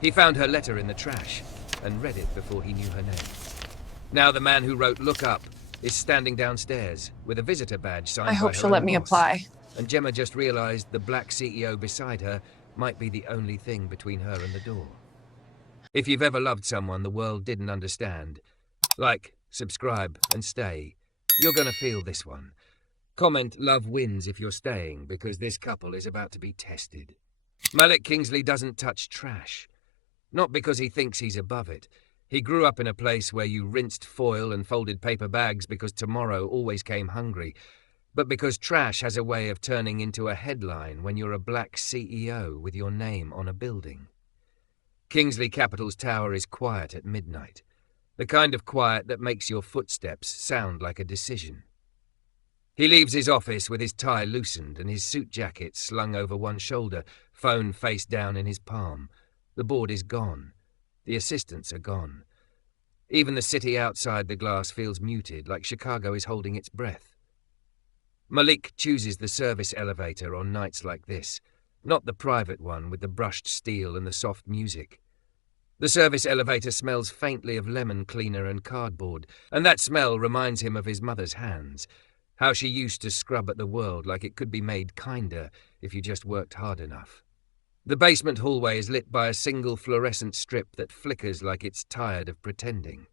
He found her letter in the trash and read it before he knew her name. Now the man who wrote "Look Up" is standing downstairs with a visitor badge I signed by hope her she'll let own me boss. apply. And Gemma just realized the black CEO beside her might be the only thing between her and the door. If you've ever loved someone the world didn't understand, like, subscribe, and stay, you're gonna feel this one. Comment "Love wins" if you're staying, because this couple is about to be tested. Malik Kingsley doesn't touch trash. Not because he thinks he's above it. He grew up in a place where you rinsed foil and folded paper bags because tomorrow always came hungry, but because trash has a way of turning into a headline when you're a black CEO with your name on a building. Kingsley Capital's tower is quiet at midnight. The kind of quiet that makes your footsteps sound like a decision. He leaves his office with his tie loosened and his suit jacket slung over one shoulder, phone face down in his palm. The board is gone. The assistants are gone. Even the city outside the glass feels muted, like Chicago is holding its breath. Malik chooses the service elevator on nights like this, not the private one with the brushed steel and the soft music. The service elevator smells faintly of lemon cleaner and cardboard, and that smell reminds him of his mother's hands, how she used to scrub at the world like it could be made kinder if you just worked hard enough. The basement hallway is lit by a single fluorescent strip that flickers like it's tired of pretending.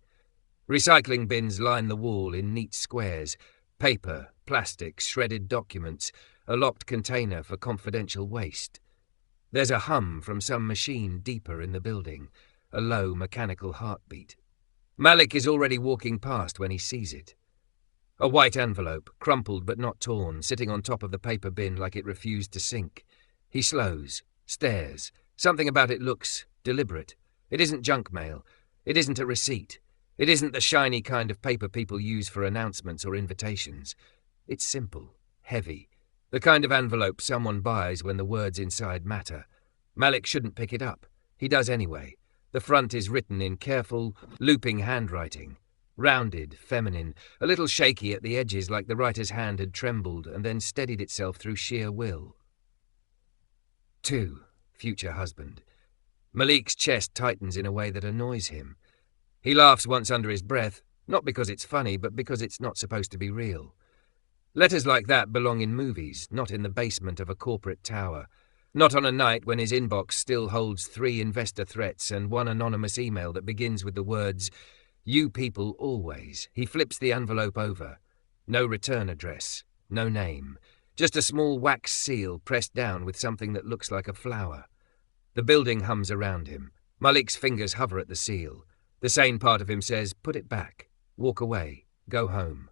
Recycling bins line the wall in neat squares: paper, plastic, shredded documents, a locked container for confidential waste. There's a hum from some machine deeper in the building, a low mechanical heartbeat. Malik is already walking past when he sees it. A white envelope, crumpled but not torn, sitting on top of the paper bin like it refused to sink. He slows, stares. Something about it looks deliberate. It isn't junk mail. It isn't a receipt. It isn't the shiny kind of paper people use for announcements or invitations. It's simple, heavy, the kind of envelope someone buys when the words inside matter. Malik shouldn't pick it up. He does anyway. The front is written in careful, looping handwriting. Rounded, feminine, a little shaky at the edges like the writer's hand had trembled and then steadied itself through sheer will. To, future husband. Malik's chest tightens in a way that annoys him. He laughs once under his breath, not because it's funny, but because it's not supposed to be real. Letters like that belong in movies, not in the basement of a corporate tower. Not on a night when his inbox still holds 3 investor threats and 1 anonymous email that begins with the words, "You people always." He flips the envelope over. No return address, no name. Just a small wax seal pressed down with something that looks like a flower. The building hums around him. Malik's fingers hover at the seal. The sane part of him says, put it back, walk away, go home.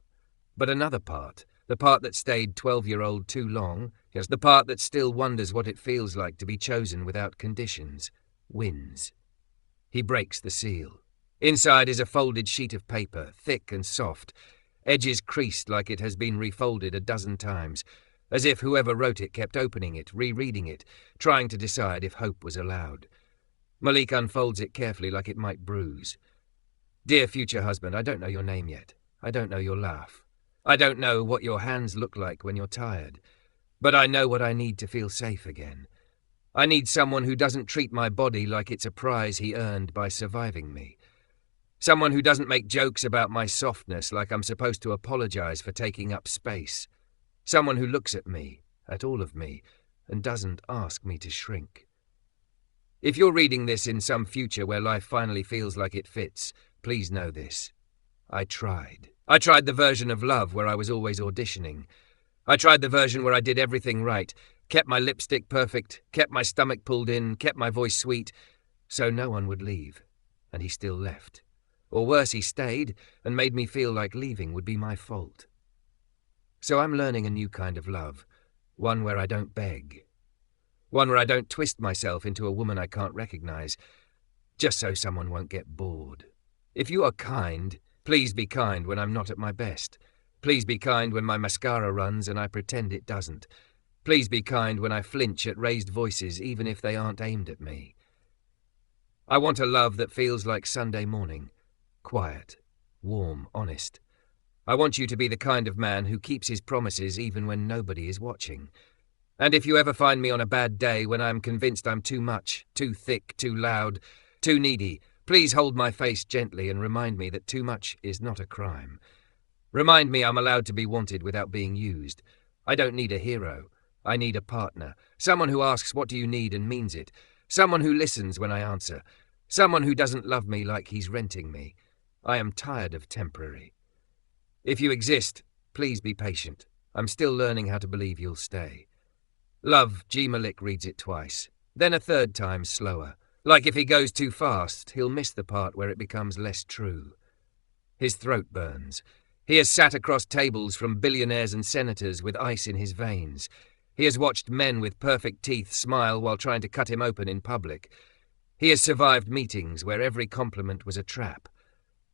But another part, the part that stayed 12-year-old too long, yes, the part that still wonders what it feels like to be chosen without conditions, wins. He breaks the seal. Inside is a folded sheet of paper, thick and soft, edges creased like it has been refolded a dozen times, as if whoever wrote it kept opening it, rereading it, trying to decide if hope was allowed. Malik unfolds it carefully like it might bruise. Dear future husband, I don't know your name yet. I don't know your laugh. I don't know what your hands look like when you're tired. But I know what I need to feel safe again. I need someone who doesn't treat my body like it's a prize he earned by surviving me. Someone who doesn't make jokes about my softness like I'm supposed to apologize for taking up space. Someone who looks at me, at all of me, and doesn't ask me to shrink. If you're reading this in some future where life finally feels like it fits, please know this. I tried. I tried the version of love where I was always auditioning. I tried the version where I did everything right, kept my lipstick perfect, kept my stomach pulled in, kept my voice sweet, so no one would leave. And he still left. Or worse, he stayed and made me feel like leaving would be my fault. So I'm learning a new kind of love, one where I don't beg. One where I don't twist myself into a woman I can't recognize, just so someone won't get bored. If you are kind, please be kind when I'm not at my best. Please be kind when my mascara runs and I pretend it doesn't. Please be kind when I flinch at raised voices even if they aren't aimed at me. I want a love that feels like Sunday morning. Quiet, warm, honest. I want you to be the kind of man who keeps his promises even when nobody is watching. And if you ever find me on a bad day when I'm convinced I'm too much, too thick, too loud, too needy, please hold my face gently and remind me that too much is not a crime. Remind me I'm allowed to be wanted without being used. I don't need a hero. I need a partner. Someone who asks what do you need and means it. Someone who listens when I answer. Someone who doesn't love me like he's renting me. I am tired of temporary. If you exist, please be patient. I'm still learning how to believe you'll stay. Love, G. Malik reads it twice, then a third time slower. Like if he goes too fast, he'll miss the part where it becomes less true. His throat burns. He has sat across tables from billionaires and senators with ice in his veins. He has watched men with perfect teeth smile while trying to cut him open in public. He has survived meetings where every compliment was a trap.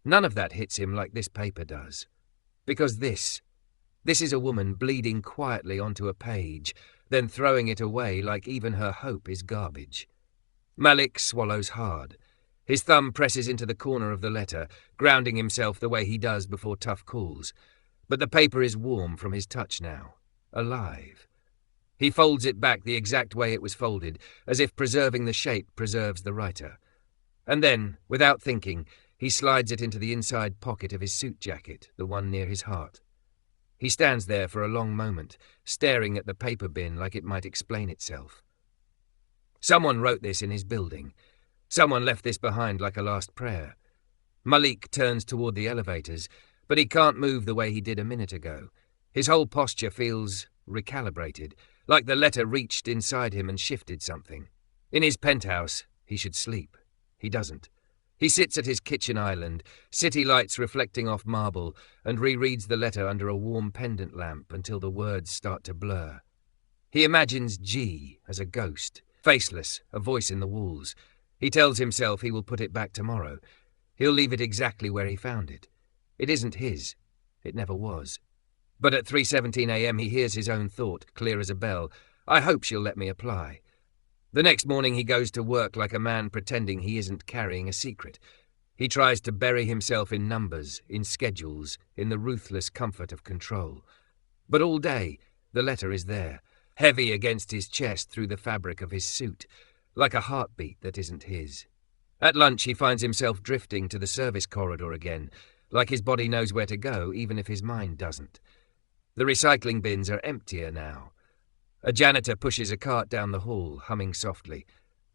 None of that hits him like this paper does. Because this is a woman bleeding quietly onto a page, then throwing it away like even her hope is garbage. Malik swallows hard. His thumb presses into the corner of the letter, grounding himself the way he does before tough calls. But the paper is warm from his touch now, alive. He folds it back the exact way it was folded, as if preserving the shape preserves the writer. And then, without thinking, he slides it into the inside pocket of his suit jacket, the one near his heart. He stands there for a long moment, staring at the paper bin like it might explain itself. Someone wrote this in his building. Someone left this behind like a last prayer. Malik turns toward the elevators, but he can't move the way he did a minute ago. His whole posture feels recalibrated, like the letter reached inside him and shifted something. In his penthouse, he should sleep. He doesn't. He sits at his kitchen island, city lights reflecting off marble, and rereads the letter under a warm pendant lamp until the words start to blur. He imagines G as a ghost, faceless, a voice in the walls. He tells himself he will put it back tomorrow. He'll leave it exactly where he found it. It isn't his. It never was. But at 3:17 a.m. he hears his own thought, clear as a bell. I hope she'll let me apply. The next morning he goes to work like a man pretending he isn't carrying a secret. He tries to bury himself in numbers, in schedules, in the ruthless comfort of control. But all day, the letter is there, heavy against his chest through the fabric of his suit, like a heartbeat that isn't his. At lunch he finds himself drifting to the service corridor again, like his body knows where to go, even if his mind doesn't. The recycling bins are emptier now. A janitor pushes a cart down the hall, humming softly.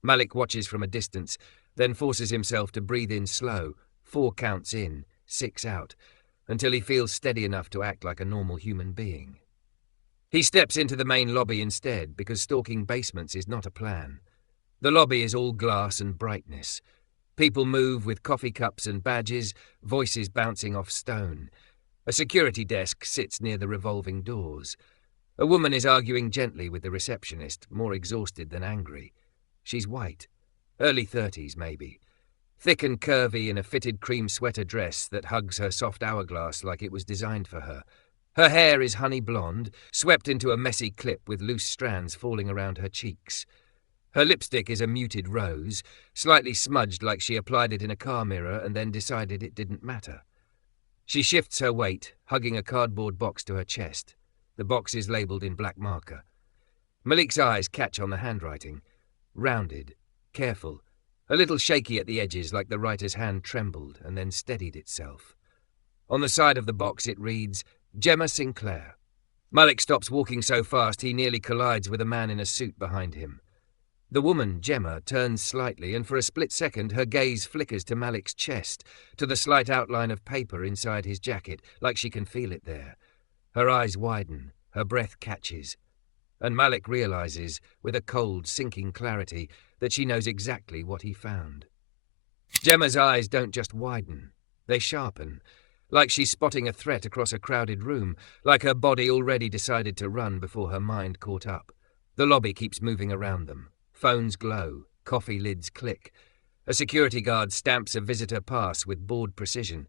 Malik watches from a distance, then forces himself to breathe in slow, 4 counts in, 6 out, until he feels steady enough to act like a normal human being. He steps into the main lobby instead, because stalking basements is not a plan. The lobby is all glass and brightness. People move with coffee cups and badges, voices bouncing off stone. A security desk sits near the revolving doors. A woman is arguing gently with the receptionist, more exhausted than angry. She's white, early 30s maybe, thick and curvy in a fitted cream sweater dress that hugs her soft hourglass like it was designed for her. Her hair is honey blonde, swept into a messy clip with loose strands falling around her cheeks. Her lipstick is a muted rose, slightly smudged like she applied it in a car mirror and then decided it didn't matter. She shifts her weight, hugging a cardboard box to her chest. The box is labelled in black marker. Malik's eyes catch on the handwriting. Rounded, careful, a little shaky at the edges like the writer's hand trembled and then steadied itself. On the side of the box it reads, Gemma Sinclair. Malik stops walking so fast he nearly collides with a man in a suit behind him. The woman, Gemma, turns slightly and for a split second her gaze flickers to Malik's chest, to the slight outline of paper inside his jacket, like she can feel it there. Her eyes widen, her breath catches, and Malik realizes, with a cold, sinking clarity, that she knows exactly what he found. Gemma's eyes don't just widen, they sharpen, like she's spotting a threat across a crowded room, like her body already decided to run before her mind caught up. The lobby keeps moving around them. Phones glow, coffee lids click. A security guard stamps a visitor pass with bored precision.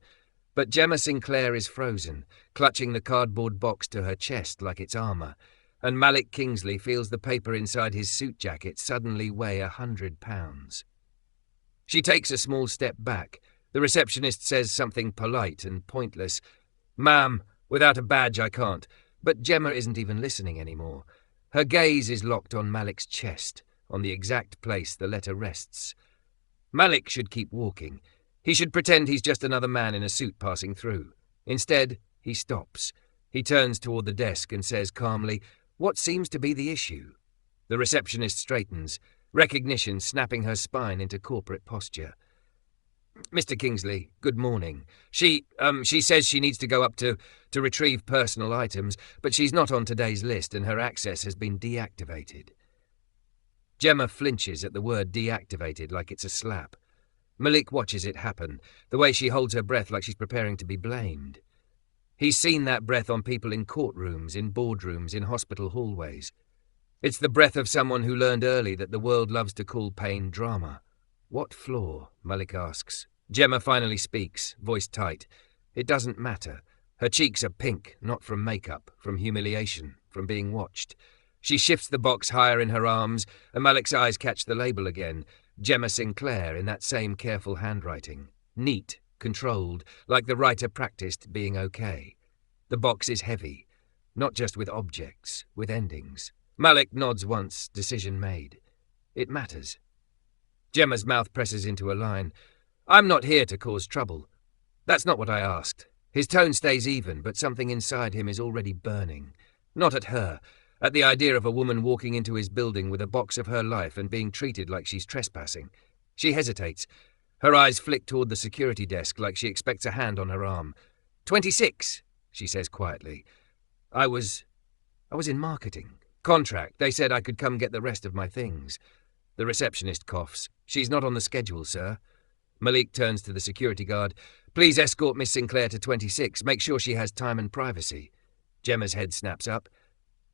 But Gemma Sinclair is frozen, clutching the cardboard box to her chest like it's armor, and Malik Kingsley feels the paper inside his suit jacket suddenly weigh 100 pounds. She takes a small step back. The receptionist says something polite and pointless. Ma'am, without a badge I can't. But Gemma isn't even listening anymore. Her gaze is locked on Malik's chest, on the exact place the letter rests. Malik should keep walking. He should pretend he's just another man in a suit passing through. Instead, he stops. He turns toward the desk and says calmly, "What seems to be the issue?" The receptionist straightens, recognition snapping her spine into corporate posture. "Mr. Kingsley, good morning. She says she needs to go up to retrieve personal items, but she's not on today's list and her access has been deactivated." Gemma flinches at the word deactivated like it's a slap. Malik watches it happen, the way she holds her breath like she's preparing to be blamed. He's seen that breath on people in courtrooms, in boardrooms, in hospital hallways. It's the breath of someone who learned early that the world loves to call pain drama. "What floor?" Malik asks. Gemma finally speaks, voice tight. It doesn't matter. Her cheeks are pink, not from makeup, from humiliation, from being watched. She shifts the box higher in her arms, and Malik's eyes catch the label again. Gemma Sinclair in that same careful handwriting. Neat, controlled, like the writer practiced being okay. The box is heavy, not just with objects, with endings. Malik nods once, decision made. It matters. Gemma's mouth presses into a line. "I'm not here to cause trouble. That's not what I asked." His tone stays even, but something inside him is already burning. Not at her, at the idea of a woman walking into his building with a box of her life and being treated like she's trespassing. She hesitates. Her eyes flick toward the security desk like she expects a hand on her arm. 26, she says quietly. I was in marketing. Contract. They said I could come get the rest of my things." The receptionist coughs. "She's not on the schedule, sir." Malik turns to the security guard. "Please escort Miss Sinclair to 26. Make sure she has time and privacy." Gemma's head snaps up.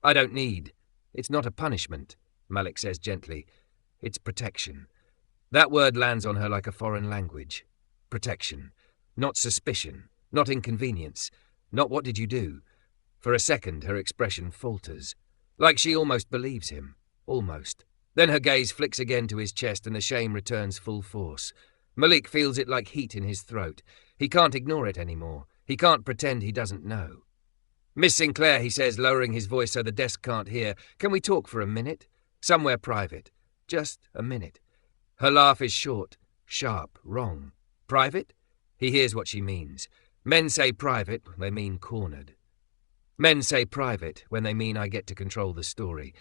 "I don't need. It's not a punishment," Malik says gently. "It's protection." That word lands on her like a foreign language. Protection. Not suspicion. Not inconvenience. Not "what did you do?" For a second, her expression falters. Like she almost believes him. Almost. Then her gaze flicks again to his chest and the shame returns full force. Malik feels it like heat in his throat. He can't ignore it anymore. He can't pretend he doesn't know. "Miss Sinclair," he says, lowering his voice so the desk can't hear, "can we talk for a minute? Somewhere private. Just a minute." Her laugh is short, sharp, wrong. Private? He hears what she means. Men say private, they mean cornered. Men say private when they mean I get to control the story.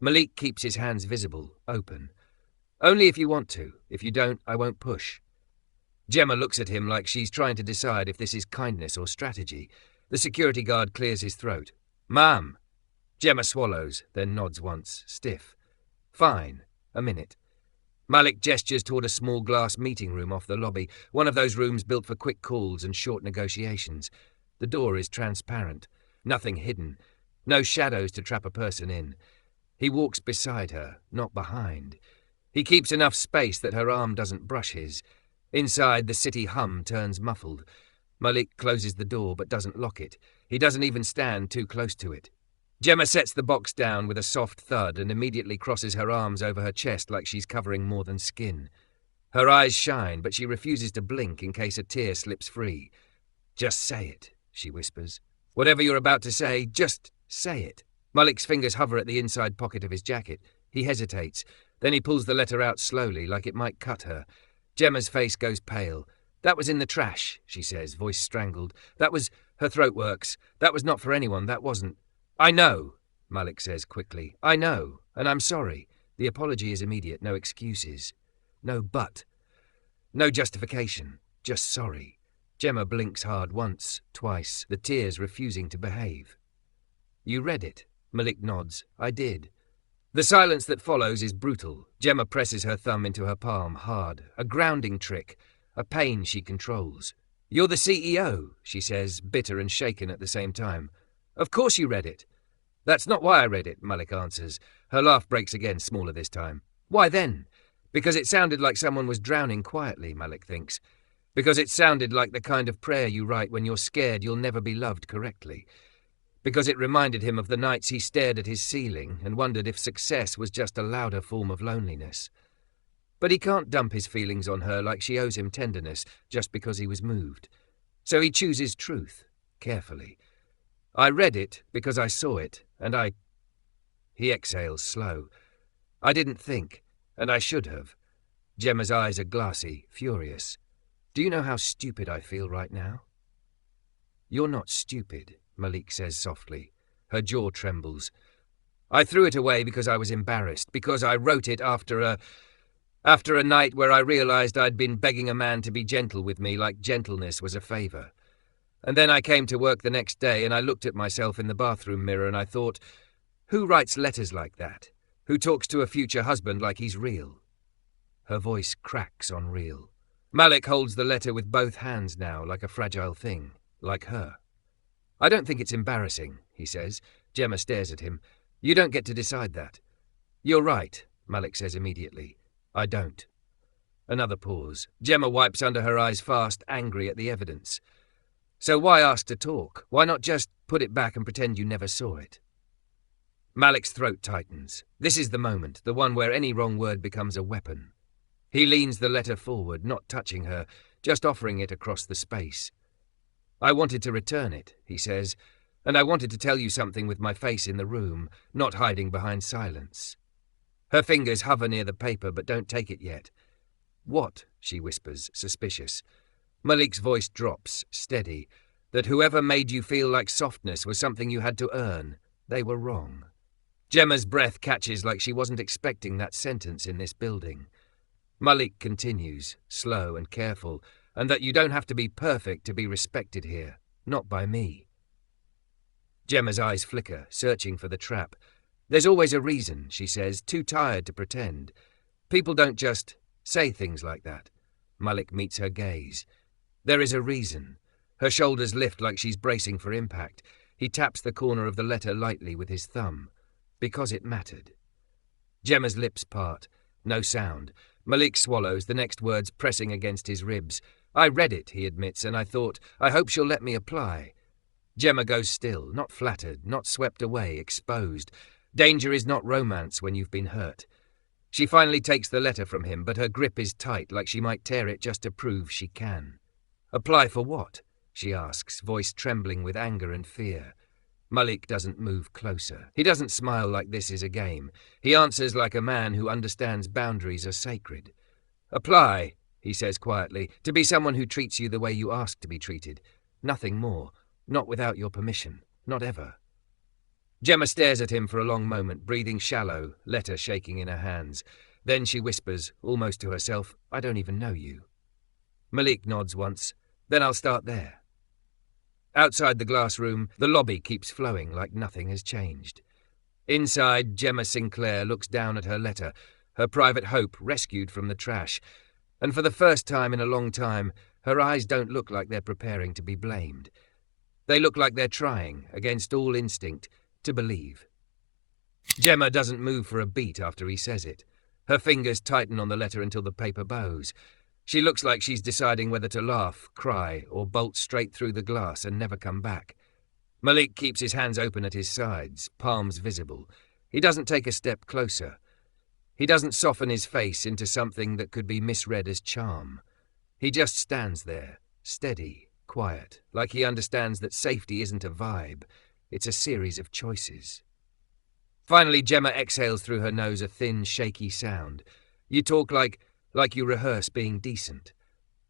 Malik keeps his hands visible, open. "Only if you want to. If you don't, I won't push." Gemma looks at him like she's trying to decide if this is kindness or strategy. The security guard clears his throat. "Ma'am." Gemma swallows, then nods once, stiff. "Fine. A minute." Malik gestures toward a small glass meeting room off the lobby, one of those rooms built for quick calls and short negotiations. The door is transparent. Nothing hidden. No shadows to trap a person in. He walks beside her, not behind. He keeps enough space that her arm doesn't brush his. Inside, the city hum turns muffled. Malik closes the door but doesn't lock it. He doesn't even stand too close to it. Gemma sets the box down with a soft thud and immediately crosses her arms over her chest like she's covering more than skin. Her eyes shine, but she refuses to blink in case a tear slips free. "Just say it," she whispers. "Whatever you're about to say, just say it." Malik's fingers hover at the inside pocket of his jacket. He hesitates. Then he pulls the letter out slowly, like it might cut her. Gemma's face goes pale. "That was in the trash," she says, voice strangled. "That was..." Her throat works. "That was not for anyone. That wasn't..." "I know," Malik says quickly. "I know, and I'm sorry." The apology is immediate, no excuses. No but. No justification. Just sorry. Gemma blinks hard once, twice, the tears refusing to behave. "You read it?" Malik nods. "I did." The silence that follows is brutal. Gemma presses her thumb into her palm, hard. A grounding trick. A pain she controls. "You're the CEO," she says, bitter and shaken at the same time. "Of course you read it." "That's not why I read it," Malik answers. Her laugh breaks again, smaller this time. "Why then?" "Because it sounded like someone was drowning quietly," Malik thinks. "Because it sounded like the kind of prayer you write when you're scared you'll never be loved correctly. Because it reminded him of the nights he stared at his ceiling and wondered if success was just a louder form of loneliness. But he can't dump his feelings on her like she owes him tenderness just because he was moved. So he chooses truth, carefully. "I read it because I saw it, and He exhales, slow. I didn't think, and I should have. Gemma's eyes are glassy, furious. Do you know how stupid I feel right now? You're not stupid, Malik says softly. Her jaw trembles. I threw it away because I was embarrassed, because I wrote it after a night where I realized I'd been begging a man to be gentle with me like gentleness was a favor. And then I came to work the next day and I looked at myself in the bathroom mirror and I thought, who writes letters like that? Who talks to a future husband like he's real? Her voice cracks on real. Malik holds the letter with both hands now, like a fragile thing, like her. I don't think it's embarrassing, he says. Gemma stares at him. You don't get to decide that. You're right, Malik says immediately. I don't. Another pause. Gemma wipes under her eyes fast, angry at the evidence. So why ask to talk? Why not just put it back and pretend you never saw it? Malik's throat tightens. This is the moment, the one where any wrong word becomes a weapon. He leans the letter forward, not touching her, just offering it across the space. I wanted to return it, he says, and I wanted to tell you something with my face in the room, not hiding behind silence. Her fingers hover near the paper but don't take it yet. What? She whispers, suspicious. Malik's voice drops, steady, that whoever made you feel like softness was something you had to earn. They were wrong. Gemma's breath catches like she wasn't expecting that sentence in this building. Malik continues, slow and careful, and that you don't have to be perfect to be respected here, not by me. Gemma's eyes flicker, searching for the trap. There's always a reason, she says, too tired to pretend. People don't just say things like that. Malik meets her gaze. There is a reason. Her shoulders lift like she's bracing for impact. He taps the corner of the letter lightly with his thumb. Because it mattered. Gemma's lips part. No sound. Malik swallows, the next words pressing against his ribs. I read it, he admits, and I thought, I hope she'll let me apply. Gemma goes still, not flattered, not swept away, exposed. Danger is not romance when you've been hurt. She finally takes the letter from him, but her grip is tight, like she might tear it just to prove she can. Apply for what? She asks, voice trembling with anger and fear. Malik doesn't move closer. He doesn't smile like this is a game. He answers like a man who understands boundaries are sacred. Apply, he says quietly, to be someone who treats you the way you ask to be treated. Nothing more. Not without your permission. Not ever. Gemma stares at him for a long moment, breathing shallow, letter shaking in her hands. Then she whispers, almost to herself, I don't even know you. Malik nods once. Then I'll start there. Outside the glass room, the lobby keeps flowing like nothing has changed. Inside, Gemma Sinclair looks down at her letter, her private hope rescued from the trash. And for the first time in a long time, her eyes don't look like they're preparing to be blamed. They look like they're trying, against all instinct, to believe. Gemma doesn't move for a beat after he says it. Her fingers tighten on the letter until the paper bows. She looks like she's deciding whether to laugh, cry, or bolt straight through the glass and never come back. Malik keeps his hands open at his sides, palms visible. He doesn't take a step closer. He doesn't soften his face into something that could be misread as charm. He just stands there, steady, quiet, like he understands that safety isn't a vibe. It's a series of choices. Finally, Gemma exhales through her nose a thin, shaky sound. You talk like you rehearse being decent.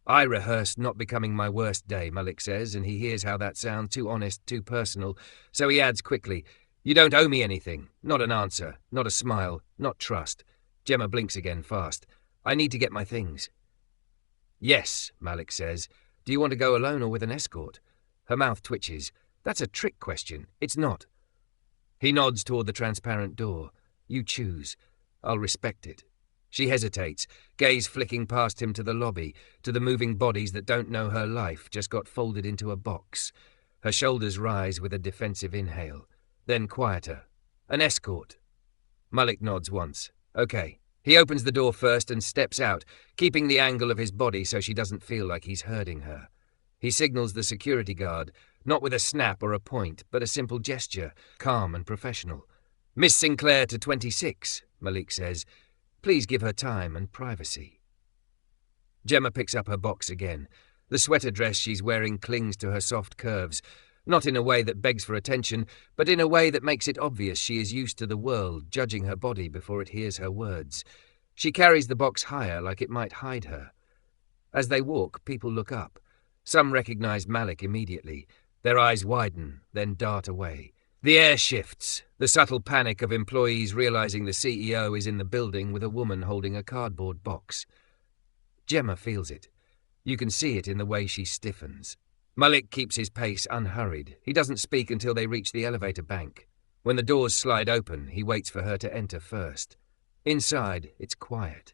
I rehearsed not becoming my worst day, Malik says, and he hears how that sounds, too honest, too personal. So he adds quickly, you don't owe me anything. Not an answer, not a smile, not trust. Gemma blinks again fast. I need to get my things. Yes, Malik says. Do you want to go alone or with an escort? Her mouth twitches. That's a trick question. It's not. He nods toward the transparent door. You choose. I'll respect it. She hesitates, gaze flicking past him to the lobby, to the moving bodies that don't know her life, just got folded into a box. Her shoulders rise with a defensive inhale. Then quieter. An escort. Malik nods once. Okay. He opens the door first and steps out, keeping the angle of his body so she doesn't feel like he's hurting her. He signals the security guard, not with a snap or a point, but a simple gesture, calm and professional. Miss Sinclair to 26, Malik says. Please give her time and privacy. Gemma picks up her box again. The sweater dress she's wearing clings to her soft curves, Not in a way that begs for attention, but in a way that makes it obvious she is used to the world judging her body before it hears her words. She carries the box higher like it might hide her. As they walk, people look up. Some recognize Malik immediately. Their eyes widen, then dart away. The air shifts, the subtle panic of employees realizing the CEO is in the building with a woman holding a cardboard box. Gemma feels it. You can see it in the way she stiffens. Malik keeps his pace unhurried. He doesn't speak until they reach the elevator bank. When the doors slide open, he waits for her to enter first. Inside, it's quiet.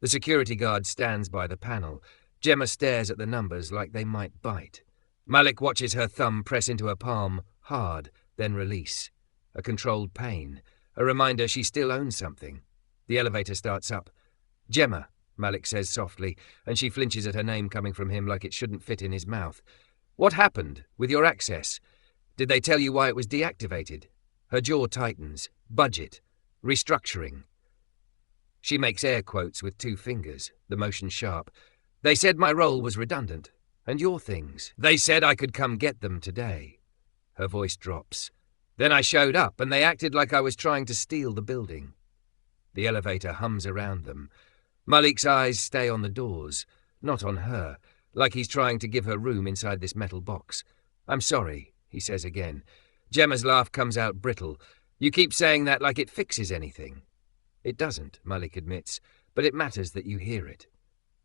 The security guard stands by the panel. Gemma stares at the numbers like they might bite. Malik watches her thumb press into her palm, hard, then release. A controlled pain, a reminder she still owns something. The elevator starts up. "Gemma," Malik says softly, and she flinches at her name coming from him like it shouldn't fit in his mouth. "What happened with your access? Did they tell you why it was deactivated?" Her jaw tightens. Budget. Restructuring. She makes air quotes with 2 fingers, the motion sharp. "They said my role was redundant. And your things. They said I could come get them today." Her voice drops. "Then I showed up, and they acted like I was trying to steal the building." The elevator hums around them. Malik's eyes stay on the doors, not on her, like he's trying to give her room inside this metal box. "I'm sorry," he says again. Gemma's laugh comes out brittle. "You keep saying that like it fixes anything." "It doesn't," Malik admits, "but it matters that you hear it."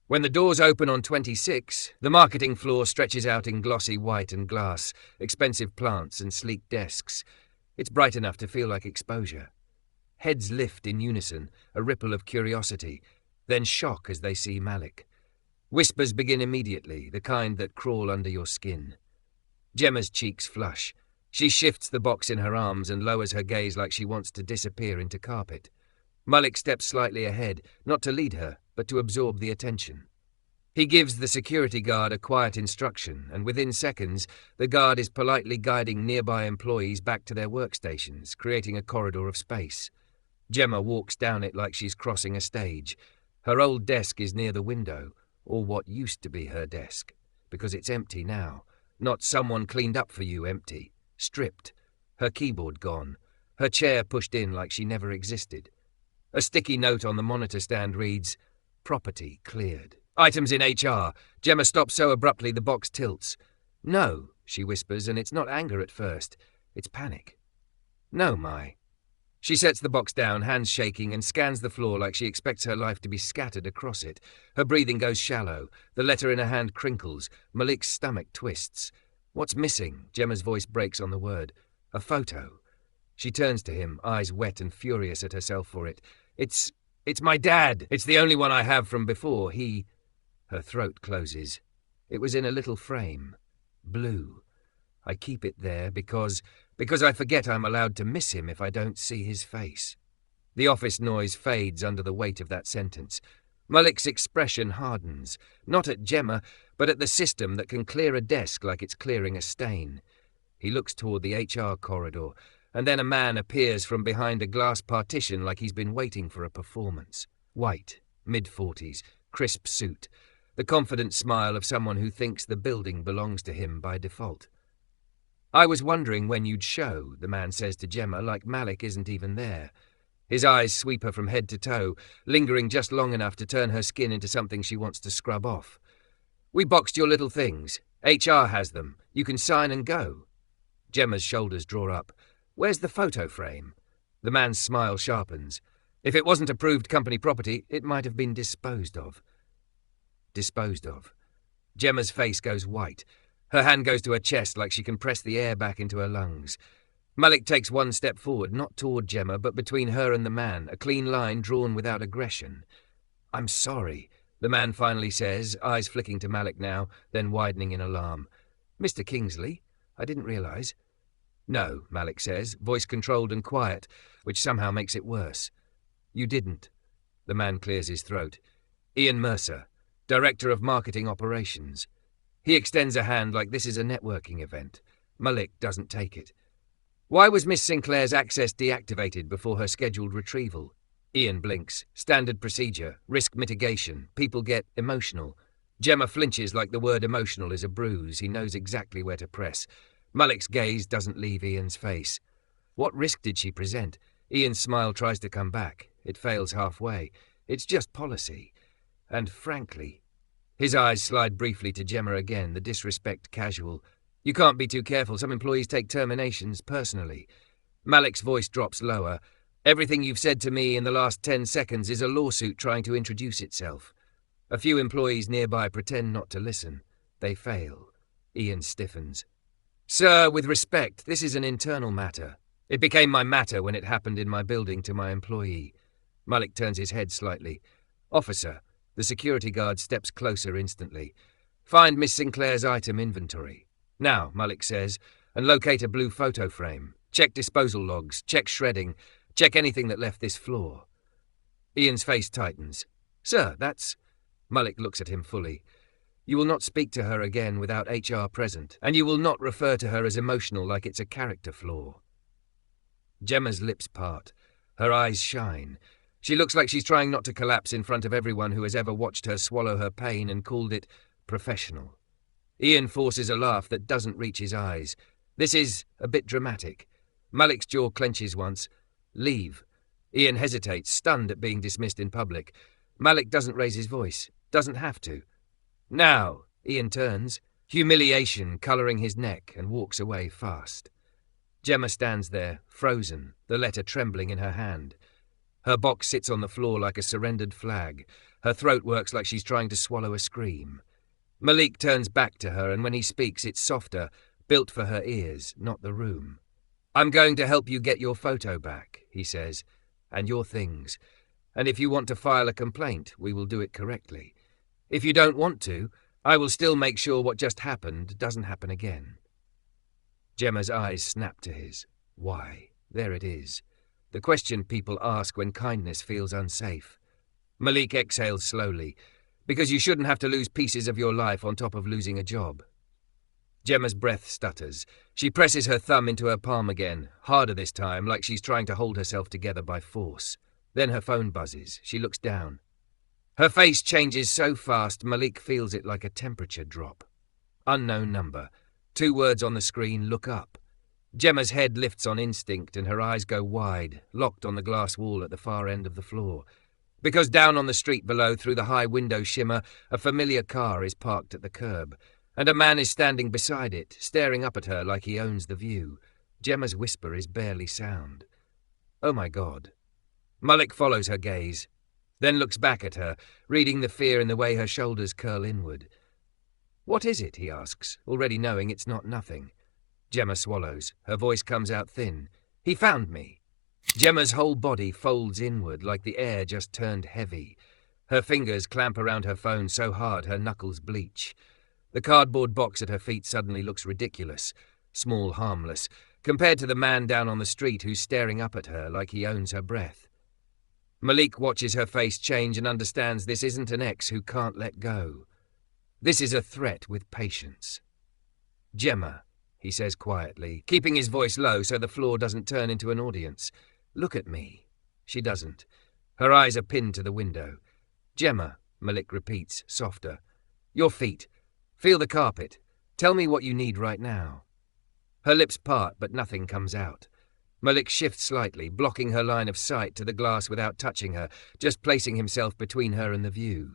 When the doors open on 26, the marketing floor stretches out in glossy white and glass, expensive plants and sleek desks. It's bright enough to feel like exposure. Heads lift in unison, a ripple of curiosity, then shock as they see Malik. Whispers begin immediately, the kind that crawl under your skin. Gemma's cheeks flush. She shifts the box in her arms and lowers her gaze like she wants to disappear into carpet. Malik steps slightly ahead, not to lead her, but to absorb the attention. He gives the security guard a quiet instruction, and within seconds, the guard is politely guiding nearby employees back to their workstations, creating a corridor of space. Gemma walks down it like she's crossing a stage. Her old desk is near the window, or what used to be her desk, because it's empty now. Not someone cleaned up for you empty. Stripped. Her keyboard gone. Her chair pushed in like she never existed. A sticky note on the monitor stand reads, "Property cleared. Items in HR." Gemma stops so abruptly the box tilts. "No," she whispers, and it's not anger at first. It's panic. "No, Mai." She sets the box down, hands shaking, and scans the floor like she expects her life to be scattered across it. Her breathing goes shallow. The letter in her hand crinkles. Malik's stomach twists. "What's missing?" Gemma's voice breaks on the word. "A photo." She turns to him, eyes wet and furious at herself for it. It's my dad. It's the only one I have from before. Her throat closes. "It was in a little frame. Blue. I keep it there because I forget I'm allowed to miss him if I don't see his face." The office noise fades under the weight of that sentence. Malik's expression hardens, not at Gemma, but at the system that can clear a desk like it's clearing a stain. He looks toward the HR corridor, and then a man appears from behind a glass partition like he's been waiting for a performance. White, mid-40s, crisp suit, the confident smile of someone who thinks the building belongs to him by default. "I was wondering when you'd show," the man says to Gemma, like Malik isn't even there. His eyes sweep her from head to toe, lingering just long enough to turn her skin into something she wants to scrub off. "We boxed your little things. HR has them. You can sign and go." Gemma's shoulders draw up. "Where's the photo frame?" The man's smile sharpens. "If it wasn't approved company property, it might have been disposed of." Disposed of. Gemma's face goes white. Her hand goes to her chest like she can press the air back into her lungs. Malik takes one step forward, not toward Gemma, but between her and the man, a clean line drawn without aggression. "I'm sorry," the man finally says, eyes flicking to Malik now, then widening in alarm. "Mr. Kingsley? I didn't realize." "No," Malik says, voice controlled and quiet, which somehow makes it worse. "You didn't." The man clears his throat. "Ian Mercer, Director of Marketing Operations." He extends a hand like this is a networking event. Malik doesn't take it. "Why was Miss Sinclair's access deactivated before her scheduled retrieval?" Ian blinks. "Standard procedure. Risk mitigation. People get emotional." Gemma flinches like the word emotional is a bruise. He knows exactly where to press. Malik's gaze doesn't leave Ian's face. What risk did she present? Ian's smile tries to come back. It fails halfway. It's just policy. And frankly... His eyes slide briefly to Gemma again, the disrespect casual. You can't be too careful. Some employees take terminations personally. Malik's voice drops lower. Everything you've said to me in the last 10 seconds is a lawsuit trying to introduce itself. A few employees nearby pretend not to listen. They fail. Ian stiffens. Sir, with respect, this is an internal matter. It became my matter when it happened in my building to my employee. Malik turns his head slightly. Officer, the security guard steps closer instantly. Find Miss Sinclair's item inventory. Now, Malik says, and locate a blue photo frame. Check disposal logs, check shredding, check anything that left this floor. Ian's face tightens. Sir, that's... Malik looks at him fully. You will not speak to her again without HR present, and you will not refer to her as emotional like it's a character flaw. Gemma's lips part. Her eyes shine. She looks like she's trying not to collapse in front of everyone who has ever watched her swallow her pain and called it professional. Ian forces a laugh that doesn't reach his eyes. This is a bit dramatic. Malik's jaw clenches once. Leave. Ian hesitates, stunned at being dismissed in public. Malik doesn't raise his voice. Doesn't have to. Now, Ian turns, humiliation colouring his neck, and walks away fast. Gemma stands there, frozen, the letter trembling in her hand. Her box sits on the floor like a surrendered flag. Her throat works like she's trying to swallow a scream. Malik turns back to her, and when he speaks, it's softer, built for her ears, not the room. I'm going to help you get your photo back, he says, and your things. And if you want to file a complaint, we will do it correctly. If you don't want to, I will still make sure what just happened doesn't happen again. Gemma's eyes snap to his. Why? There it is. The question people ask when kindness feels unsafe. Malik exhales slowly. Because you shouldn't have to lose pieces of your life on top of losing a job. Gemma's breath stutters. She presses her thumb into her palm again, harder this time, like she's trying to hold herself together by force. Then her phone buzzes. She looks down. Her face changes so fast, Malik feels it like a temperature drop. Unknown number. 2 words on the screen, look up. Gemma's head lifts on instinct and her eyes go wide, locked on the glass wall at the far end of the floor. Because down on the street below, through the high window shimmer, a familiar car is parked at the curb, and a man is standing beside it, staring up at her like he owns the view. Gemma's whisper is barely sound. Oh my God. Malik follows her gaze, then looks back at her, reading the fear in the way her shoulders curl inward. What is it, he asks, already knowing it's not nothing. Gemma swallows. Her voice comes out thin. He found me. Gemma's whole body folds inward like the air just turned heavy. Her fingers clamp around her phone so hard her knuckles bleach. The cardboard box at her feet suddenly looks ridiculous, small, harmless, compared to the man down on the street who's staring up at her like he owns her breath. Malik watches her face change and understands this isn't an ex who can't let go. This is a threat with patience. Gemma, he says quietly, keeping his voice low so the floor doesn't turn into an audience. Look at me. She doesn't. Her eyes are pinned to the window. Gemma, Malik repeats, softer. Your feet. Feel the carpet. Tell me what you need right now. Her lips part, but nothing comes out. Malik shifts slightly, blocking her line of sight to the glass without touching her, just placing himself between her and the view.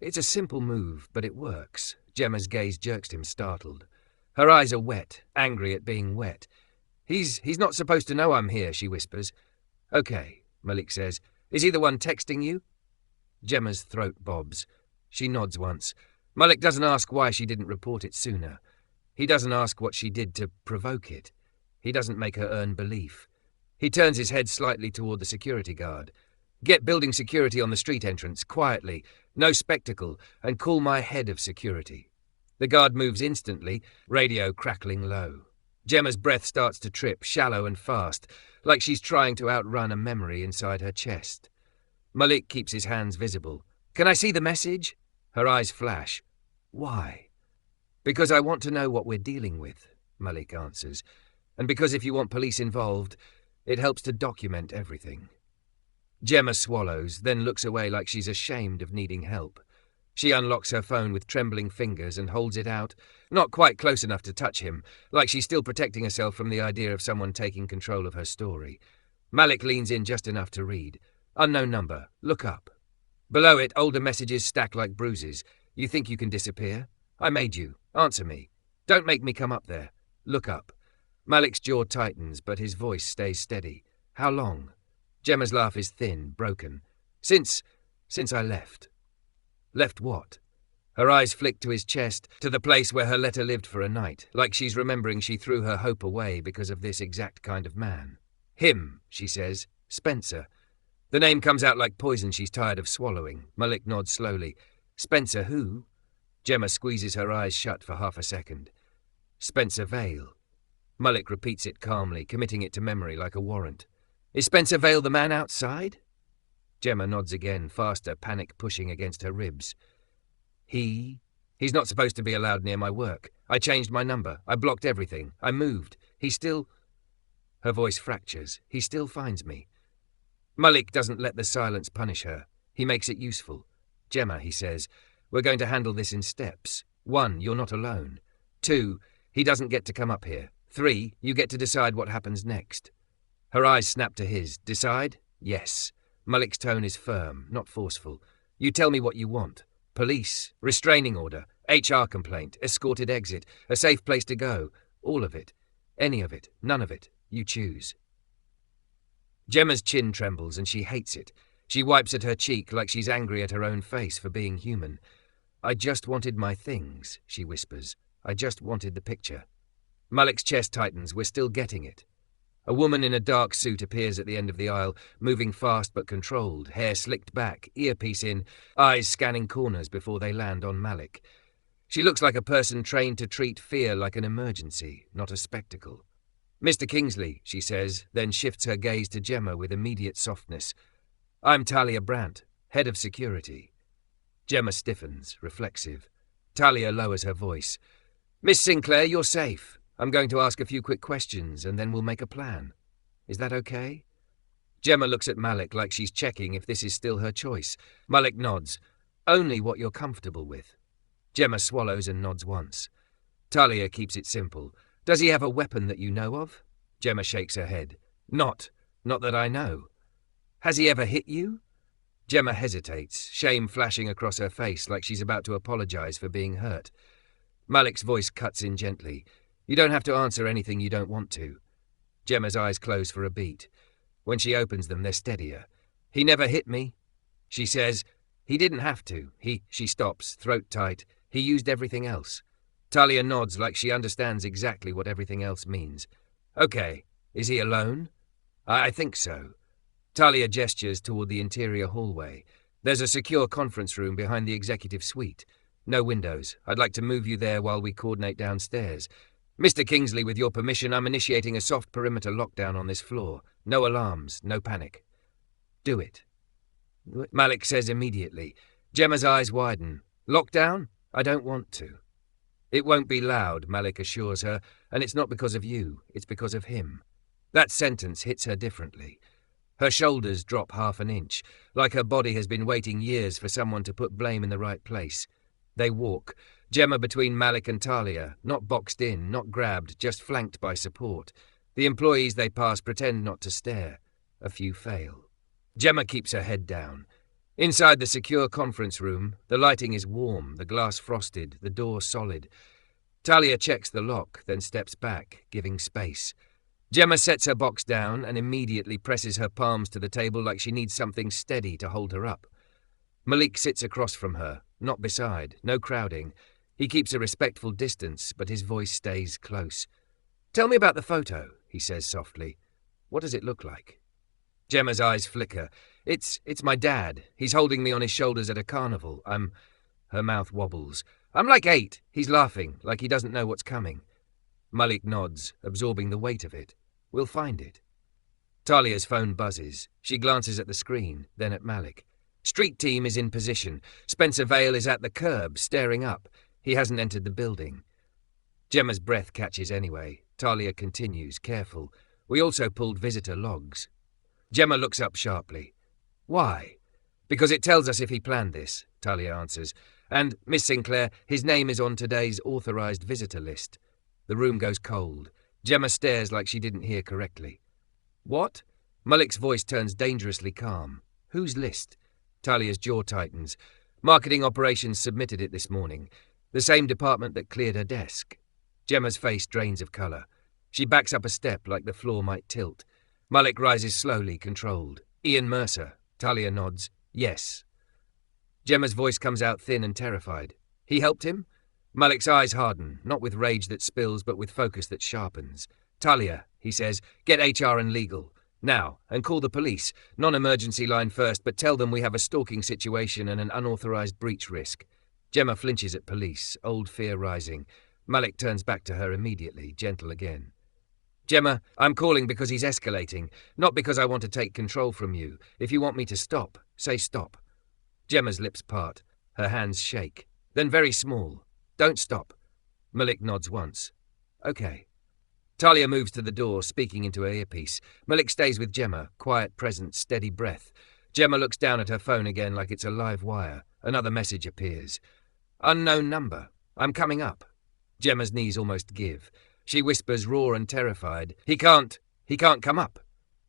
It's a simple move, but it works. Gemma's gaze jerks him, startled. Her eyes are wet, angry at being wet. He's not supposed to know I'm here, she whispers. Okay, Malik says. Is he the one texting you? Gemma's throat bobs. She nods once. Malik doesn't ask why she didn't report it sooner. He doesn't ask what she did to provoke it. He doesn't make her earn belief. He turns his head slightly toward the security guard. Get building security on the street entrance, quietly, no spectacle, and call my head of security. The guard moves instantly, radio crackling low. Gemma's breath starts to trip, shallow and fast, like she's trying to outrun a memory inside her chest. Malik keeps his hands visible. Can I see the message? Her eyes flash. Why? Because I want to know what we're dealing with, Malik answers. And because if you want police involved, it helps to document everything. Gemma swallows, then looks away like she's ashamed of needing help. She unlocks her phone with trembling fingers and holds it out, not quite close enough to touch him, like she's still protecting herself from the idea of someone taking control of her story. Malik leans in just enough to read. Unknown number. Look up. Below it, older messages stack like bruises. You think you can disappear? I made you. Answer me. Don't make me come up there. Look up. Malik's jaw tightens, but his voice stays steady. How long? Gemma's laugh is thin, broken. Since I left. Left what? Her eyes flick to his chest, to the place where her letter lived for a night, like she's remembering she threw her hope away because of this exact kind of man. Him, she says. Spencer. The name comes out like poison she's tired of swallowing. Malik nods slowly. Spencer who? Gemma squeezes her eyes shut for half a second. Spencer Vale. Malik repeats it calmly, committing it to memory like a warrant. Is Spencer Vale the man outside? Gemma nods again, faster, panic pushing against her ribs. He's not supposed to be allowed near my work. I changed my number. I blocked everything. I moved. He still... Her voice fractures. He still finds me. Malik doesn't let the silence punish her. He makes it useful. Gemma, he says, we're going to handle this in steps. 1, you're not alone. 2, he doesn't get to come up here. 3, you get to decide what happens next. Her eyes snap to his. Decide? Yes. Malik's tone is firm, not forceful. You tell me what you want. Police, restraining order, HR complaint, escorted exit, a safe place to go. All of it. Any of it. None of it. You choose. Gemma's chin trembles and she hates it. She wipes at her cheek like she's angry at her own face for being human. I just wanted my things, she whispers. I just wanted the picture. Malik's chest tightens. We're still getting it. A woman in a dark suit appears at the end of the aisle, moving fast but controlled, hair slicked back, earpiece in, eyes scanning corners before they land on Malik. She looks like a person trained to treat fear like an emergency, not a spectacle. Mr. Kingsley, she says, then shifts her gaze to Gemma with immediate softness. I'm Talia Brandt, head of security. Gemma stiffens, reflexive. Talia lowers her voice. Miss Sinclair, you're safe. I'm going to ask a few quick questions and then we'll make a plan. Is that okay? Gemma looks at Malik like she's checking if this is still her choice. Malik nods. Only what you're comfortable with. Gemma swallows and nods once. Talia keeps it simple. Does he have a weapon that you know of? Gemma shakes her head. Not that I know. Has he ever hit you? Gemma hesitates, shame flashing across her face like she's about to apologize for being hurt. Malik's voice cuts in gently. You don't have to answer anything you don't want to. Gemma's eyes close for a beat. When she opens them, they're steadier. He never hit me. She says, he didn't have to. She stops, throat tight. He used everything else. Talia nods like she understands exactly what everything else means. Okay, is he alone? I think so. Talia gestures toward the interior hallway. There's a secure conference room behind the executive suite. No windows. I'd like to move you there while we coordinate downstairs. Mr. Kingsley, with your permission, I'm initiating a soft perimeter lockdown on this floor. No alarms, no panic. Do it. Malik says immediately. Gemma's eyes widen. Lockdown? I don't want to. It won't be loud, Malik assures her, and it's not because of you, it's because of him. That sentence hits her differently. Her shoulders drop half an inch, like her body has been waiting years for someone to put blame in the right place. They walk, Gemma between Malik and Talia, not boxed in, not grabbed, just flanked by support. The employees they pass pretend not to stare. A few fail. Gemma keeps her head down. Inside the secure conference room, the lighting is warm, the glass frosted, the door solid. Talia checks the lock, then steps back, giving space. Gemma sets her box down and immediately presses her palms to the table like she needs something steady to hold her up. Malik sits across from her, not beside, no crowding. He keeps a respectful distance, but his voice stays close. Tell me about the photo, he says softly. What does it look like? Gemma's eyes flicker. It's my dad. He's holding me on his shoulders at a carnival. Her mouth wobbles. I'm like 8. He's laughing, like he doesn't know what's coming. Malik nods, absorbing the weight of it. We'll find it. Talia's phone buzzes. She glances at the screen, then at Malik. Street team is in position. Spencer Vale is at the curb, staring up. He hasn't entered the building. Gemma's breath catches anyway. Talia continues, careful. We also pulled visitor logs. Gemma looks up sharply. Why? Because it tells us if he planned this, Talia answers. And, Miss Sinclair, his name is on today's authorized visitor list. The room goes cold. Gemma stares like she didn't hear correctly. What? Malik's voice turns dangerously calm. Whose list? Talia's jaw tightens. Marketing operations submitted it this morning. The same department that cleared her desk. Gemma's face drains of colour. She backs up a step like the floor might tilt. Malik rises slowly, controlled. Ian Mercer. Talia nods. Yes. Gemma's voice comes out thin and terrified. He helped him? Malik's eyes harden, not with rage that spills, but with focus that sharpens. Talia, he says, get HR and legal. Now, and call the police. Non-emergency line first, but tell them we have a stalking situation and an unauthorized breach risk. Gemma flinches at police, old fear rising. Malik turns back to her immediately, gentle again. Gemma, I'm calling because he's escalating, not because I want to take control from you. If you want me to stop, say stop. Gemma's lips part. Her hands shake. Then very small. Don't stop. Malik nods once. Okay. Talia moves to the door, speaking into her earpiece. Malik stays with Gemma, quiet presence, steady breath. Gemma looks down at her phone again like it's a live wire. Another message appears. Unknown number. I'm coming up. Gemma's knees almost give. She whispers, raw and terrified. He can't come up.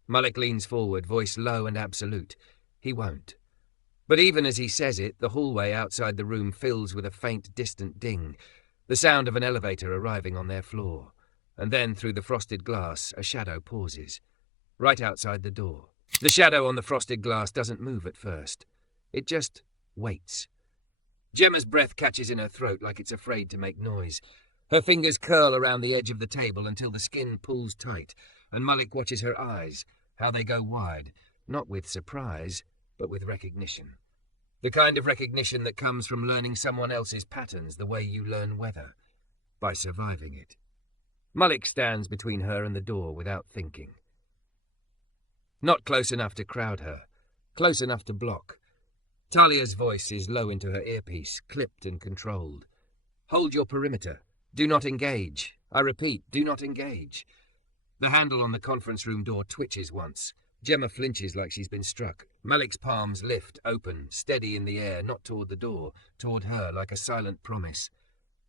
Malik leans forward, voice low and absolute. He won't. But even as he says it, the hallway outside the room fills with a faint, distant ding, the sound of an elevator arriving on their floor. And then, through the frosted glass, a shadow pauses. Right outside the door. The shadow on the frosted glass doesn't move at first. It just waits. Gemma's breath catches in her throat like it's afraid to make noise. Her fingers curl around the edge of the table until the skin pulls tight, and Malik watches her eyes, how they go wide, not with surprise, but with recognition. The kind of recognition that comes from learning someone else's patterns the way you learn weather, by surviving it. Malik stands between her and the door without thinking. Not close enough to crowd her, close enough to block. Talia's voice is low into her earpiece, clipped and controlled. Hold your perimeter. Do not engage. I repeat, do not engage. The handle on the conference room door twitches once. Gemma flinches like she's been struck. Malik's palms lift, open, steady in the air, not toward the door, toward her like a silent promise.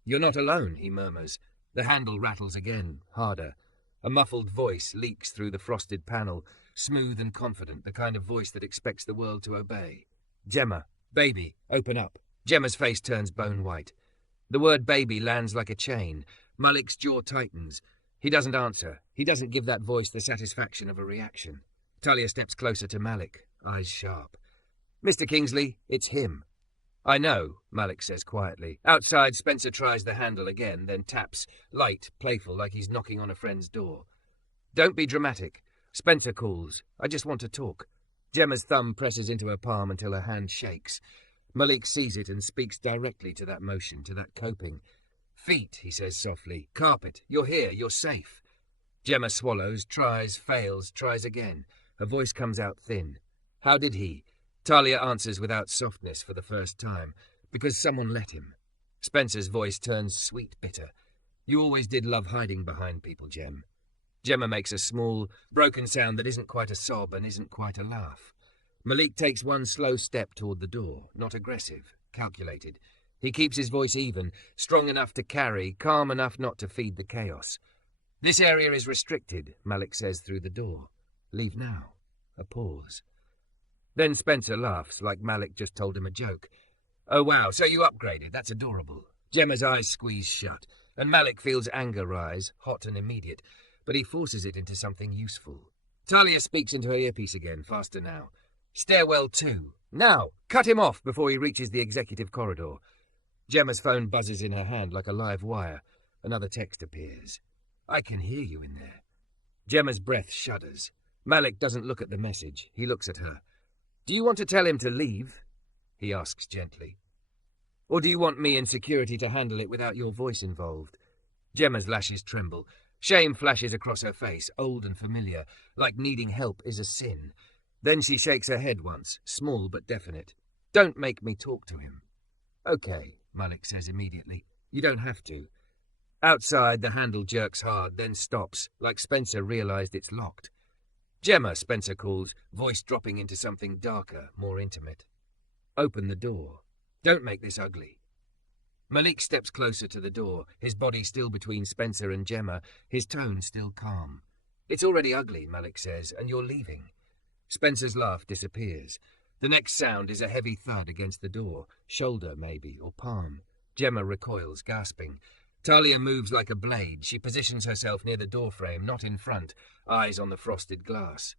You're not alone, he murmurs. The handle rattles again, harder. A muffled voice leaks through the frosted panel, smooth and confident, the kind of voice that expects the world to obey. Gemma, baby, open up. Gemma's face turns bone white. The word baby lands like a chain. Malik's jaw tightens. He doesn't answer. He doesn't give that voice the satisfaction of a reaction. Talia steps closer to Malik, eyes sharp. Mr. Kingsley, it's him. I know, Malik says quietly. Outside, Spencer tries the handle again, then taps, light, playful, like he's knocking on a friend's door. Don't be dramatic. Spencer calls. I just want to talk. Gemma's thumb presses into her palm until her hand shakes. Malik sees it and speaks directly to that motion, to that coping. Feet, he says softly. Carpet. You're here. You're safe. Gemma swallows, tries, fails, tries again. Her voice comes out thin. How did he? Talia answers without softness for the first time. Because someone let him. Spencer's voice turns sweet bitter. You always did love hiding behind people, Gem. Gemma makes a small, broken sound that isn't quite a sob and isn't quite a laugh. Malik takes one slow step toward the door, not aggressive, calculated. He keeps his voice even, strong enough to carry, calm enough not to feed the chaos. This area is restricted, Malik says through the door. Leave now. A pause. Then Spencer laughs, like Malik just told him a joke. Oh wow, so you upgraded, that's adorable. Gemma's eyes squeeze shut, and Malik feels anger rise, hot and immediate, but he forces it into something useful. Talia speaks into her earpiece again, faster now. Stairwell 2. Now, cut him off before he reaches the executive corridor. Gemma's phone buzzes in her hand like a live wire. Another text appears. I can hear you in there. Gemma's breath shudders. Malik doesn't look at the message. He looks at her. Do you want to tell him to leave? He asks gently. Or do you want me and security to handle it without your voice involved? Gemma's lashes tremble. Shame flashes across her face, old and familiar, like needing help is a sin. Then she shakes her head once, small but definite. Don't make me talk to him. Okay, Malik says immediately. You don't have to. Outside, the handle jerks hard, then stops, like Spencer realized it's locked. Gemma, Spencer calls, voice dropping into something darker, more intimate. Open the door. Don't make this ugly. Malik steps closer to the door, his body still between Spencer and Gemma, his tone still calm. "It's already ugly," Malik says, "and you're leaving." Spencer's laugh disappears. The next sound is a heavy thud against the door, shoulder maybe, or palm. Gemma recoils, gasping. Talia moves like a blade. She positions herself near the doorframe, not in front, eyes on the frosted glass.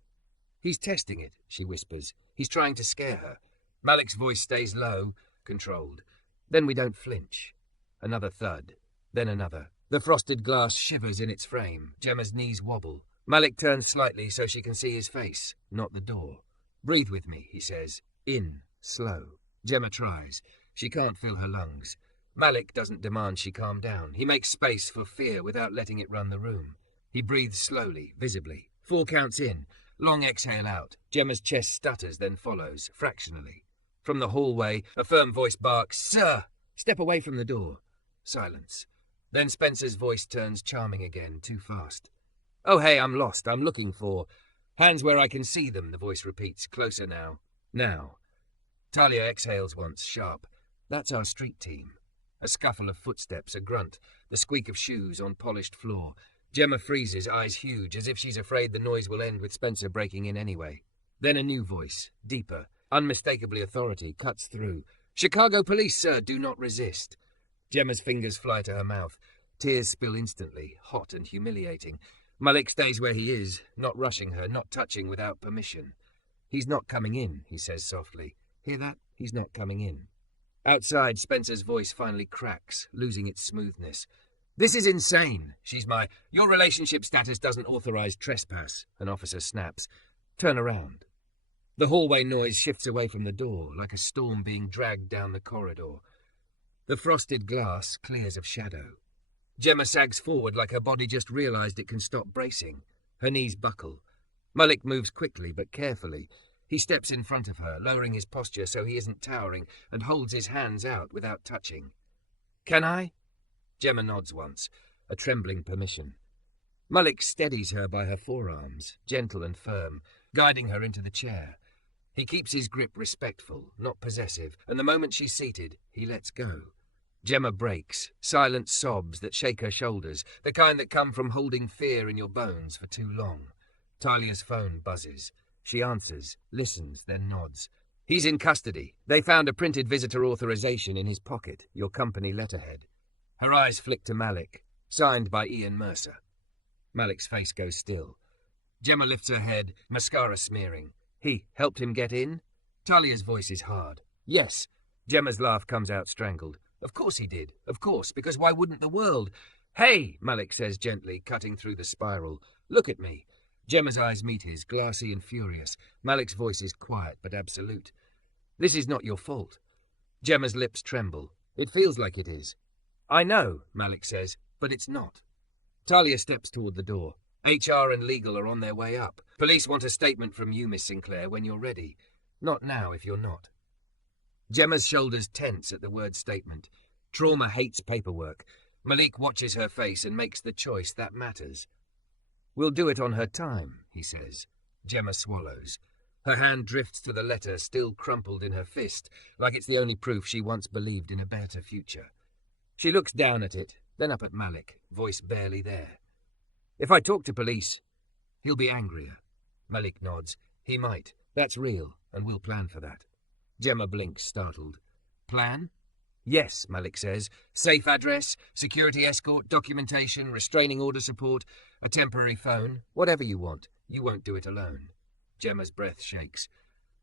"He's testing it," she whispers. "He's trying to scare her." Malik's voice stays low, controlled. Then we don't flinch. Another thud, then another. The frosted glass shivers in its frame. Gemma's knees wobble. Malik turns slightly so she can see his face, not the door. "Breathe with me," he says. "In, slow." Gemma tries. She can't fill her lungs. Malik doesn't demand she calm down. He makes space for fear without letting it run the room. He breathes slowly, visibly. 4 counts in. Long exhale out. Gemma's chest stutters, then follows, fractionally. From the hallway, a firm voice barks, "Sir!" "Step away from the door." Silence. Then Spencer's voice turns charming again, too fast. "Oh, hey, I'm lost. I'm looking for—" "Hands where I can see them," the voice repeats, closer now. "Now." Talia exhales once, sharp. "That's our street team." A scuffle of footsteps, a grunt, the squeak of shoes on polished floor. Gemma freezes, eyes huge, as if she's afraid the noise will end with Spencer breaking in anyway. Then a new voice, deeper, unmistakably authority, cuts through. "Chicago police, sir, do not resist." Gemma's fingers fly to her mouth. Tears spill instantly, hot and humiliating. Malik stays where he is, not rushing her, not touching without permission. "He's not coming in," he says softly. "Hear that? He's not coming in." Outside, Spencer's voice finally cracks, losing its smoothness. "This is insane." Your relationship status doesn't authorize trespass," an officer snaps. "Turn around." The hallway noise shifts away from the door, like a storm being dragged down the corridor. The frosted glass clears of shadow. Gemma sags forward like her body just realized it can stop bracing. Her knees buckle. Malik moves quickly but carefully. He steps in front of her, lowering his posture so he isn't towering, and holds his hands out without touching. "Can I?" Gemma nods once, a trembling permission. Malik steadies her by her forearms, gentle and firm, guiding her into the chair. He keeps his grip respectful, not possessive, and the moment she's seated, he lets go. Gemma breaks, silent sobs that shake her shoulders, the kind that come from holding fear in your bones for too long. Talia's phone buzzes. She answers, listens, then nods. "He's in custody. They found a printed visitor authorization in his pocket, your company letterhead." Her eyes flick to Malik, signed by Ian Mercer. Malik's face goes still. Gemma lifts her head, mascara smearing. "He helped him get in?" Talia's voice is hard. "Yes." Gemma's laugh comes out strangled. "Of course he did. Of course, because why wouldn't the world?" "Hey," Malik says gently, cutting through the spiral. "Look at me." Gemma's eyes meet his, glassy and furious. Malik's voice is quiet but absolute. "This is not your fault." Gemma's lips tremble. "It feels like it is." "I know," Malik says, "but it's not." Talia steps toward the door. "HR and legal are on their way up. Police want a statement from you, Miss Sinclair, when you're ready. Not now if you're not." Gemma's shoulders tense at the word statement. Trauma hates paperwork. Malik watches her face and makes the choice that matters. "We'll do it on her time," he says. Gemma swallows. Her hand drifts to the letter still crumpled in her fist, like it's the only proof she once believed in a better future. She looks down at it, then up at Malik, voice barely there. "If I talk to police, he'll be angrier." Malik nods. "He might. That's real, and we'll plan for that." Gemma blinks, startled. "Plan?" "Yes," Malik says. "Safe address, security escort, documentation, restraining order support, a temporary phone, whatever you want. You won't do it alone." Gemma's breath shakes.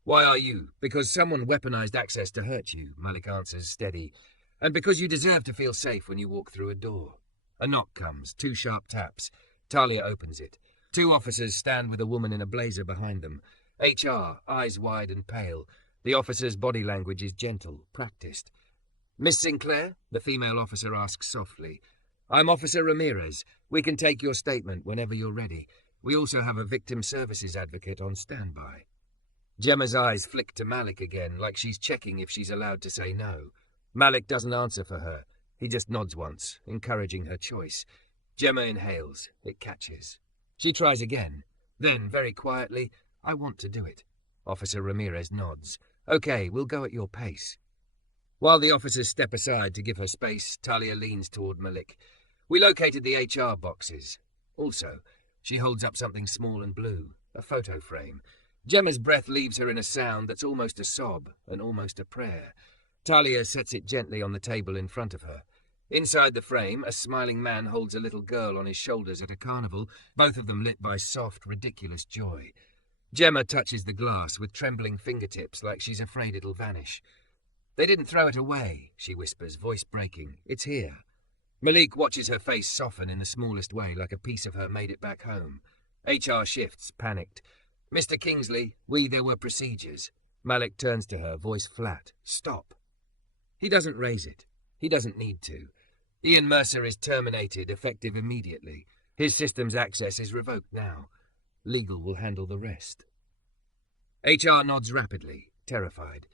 "Why are you?" "Because someone weaponized access to hurt you," Malik answers, steady. "And because you deserve to feel safe when you walk through a door." A knock comes, 2 sharp taps. Talia opens it. 2 officers stand with a woman in a blazer behind them. HR, eyes wide and pale. The officer's body language is gentle, practiced. "Miss Sinclair?" the female officer asks softly. "I'm Officer Ramirez. We can take your statement whenever you're ready. We also have a victim services advocate on standby." Gemma's eyes flick to Malik again, like she's checking if she's allowed to say no. Malik doesn't answer for her. He just nods once, encouraging her choice. Gemma inhales. It catches. She tries again. Then, very quietly, "I want to do it." Officer Ramirez nods. "Okay, we'll go at your pace." While the officers step aside to give her space, Talia leans toward Malik. We located the HR boxes. Also, she holds up something small and blue, a photo frame. Gemma's breath leaves her in a sound that's almost a sob and almost a prayer. Talia sets it gently on the table in front of her. Inside the frame, a smiling man holds a little girl on his shoulders at a carnival, both of them lit by soft, ridiculous joy. Gemma touches the glass with trembling fingertips like she's afraid it'll vanish. They didn't throw it away, she whispers, voice breaking. It's here. Malik watches her face soften in the smallest way, like a piece of her made it back home. HR shifts, panicked. Mr. Kingsley, there were procedures. Malik turns to her, voice flat. Stop. He doesn't raise it. He doesn't need to. Ian Mercer is terminated, effective immediately. His system's access is revoked now. Legal will handle the rest. HR nods rapidly, terrified.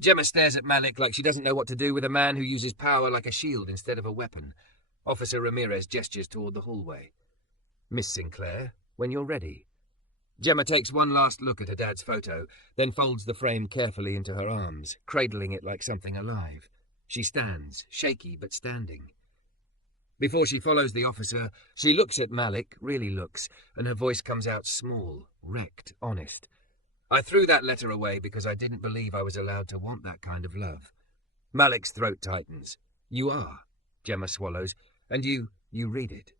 Gemma stares at Malik like she doesn't know what to do with a man who uses power like a shield instead of a weapon. Officer Ramirez gestures toward the hallway. Miss Sinclair, when you're ready. Gemma takes one last look at her dad's photo, then folds the frame carefully into her arms, cradling it like something alive. She stands, shaky but standing. Before she follows the officer, she looks at Malik, really looks, and her voice comes out small, wrecked, honest. I threw that letter away because I didn't believe I was allowed to want that kind of love. Malik's throat tightens. You are, Gemma swallows, and you read it.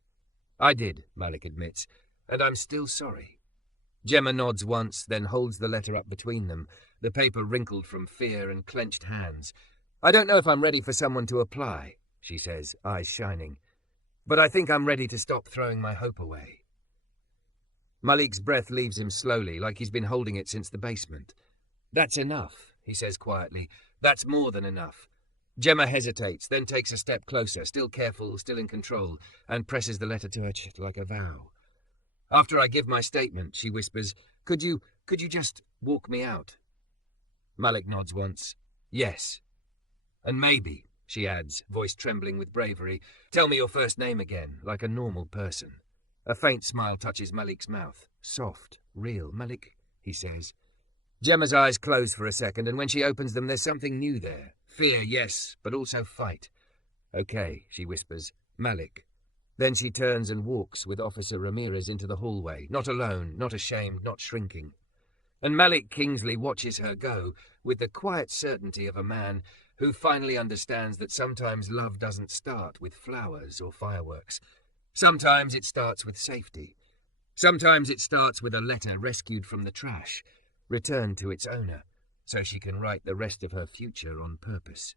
I did, Malik admits, and I'm still sorry. Gemma nods once, then holds the letter up between them, the paper wrinkled from fear and clenched hands. I don't know if I'm ready for someone to apply, she says, eyes shining. But I think I'm ready to stop throwing my hope away. Malik's breath leaves him slowly, like he's been holding it since the basement. That's enough, he says quietly. That's more than enough. Gemma hesitates, then takes a step closer, still careful, still in control, and presses the letter to her chest like a vow. After I give my statement, she whispers, Could you just walk me out? Malik nods once. Yes. And maybe, she adds, voice trembling with bravery, tell me your first name again, like a normal person. A faint smile touches Malik's mouth. Soft, real. Malik, he says. Gemma's eyes close for a second, and when she opens them, there's something new there. Fear, yes, but also fight. Okay, she whispers. Malik. Then she turns and walks with Officer Ramirez into the hallway, not alone, not ashamed, not shrinking. And Malik Kingsley watches her go with the quiet certainty of a man who finally understands that sometimes love doesn't start with flowers or fireworks. Sometimes it starts with safety. Sometimes it starts with a letter rescued from the trash, returned to its owner, so she can write the rest of her future on purpose.